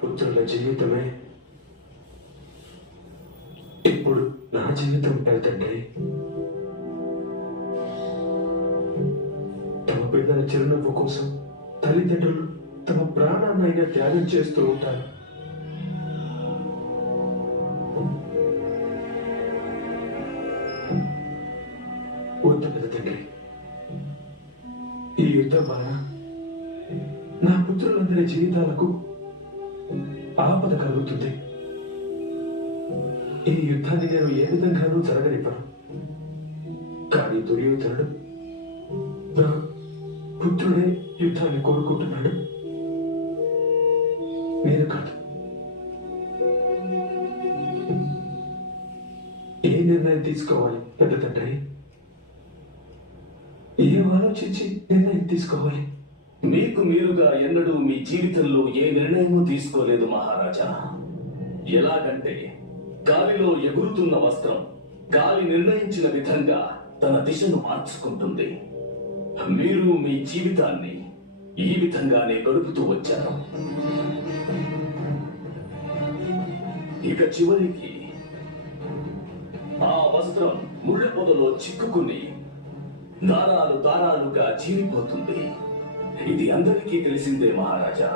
పుత్రుల జీవితమే ఇప్పుడు నా జీవితం తండ్రి. తమ పిల్లల చిరునవ్వు కోసం తల్లిదండ్రులు తమ ప్రాణాన్నైనా త్యాగం చేస్తూ ఉంటారు. వద్దు పెద్ద తండ్రి, ఈ యుద్ధం వలన నా పుత్రులందరి జీవితాలకు ఆపద కలుగుతుంది. ఈ యుద్ధాన్ని నేను ఏ విధంగానూ జరగనివ్వను. కానీ దుర్యోధనుడు నా పుత్రుడే యుద్ధాన్ని కోరుకుంటున్నాడు, నేను కాదు. ఏ నిర్ణయం తీసుకోవాలి పెద్ద తండ్రి? ఏం ఆలోచించి నిర్ణయం తీసుకోవాలి? మీకు మీరుగా ఎన్నడూ మీ జీవితంలో ఏ నిర్ణయమూ తీసుకోలేదు మహారాజా. ఎలాగంటే గాలిలో ఎగురుతున్న వస్త్రం గాలి నిర్ణయించిన విధంగా తన దిశను మార్చుకుంటుంది. మీరు మీ జీవితాన్ని ఈ విధంగానే గడుపుతూ వచ్చారు. ఇక చివరికి ఆ వస్త్రం ముళ్ళ పొదలో చిక్కుకుని దారాలు దారాలుగా చీలిపోతుంది. ఇది అందరికీ తెలిసిందే మహారాజా.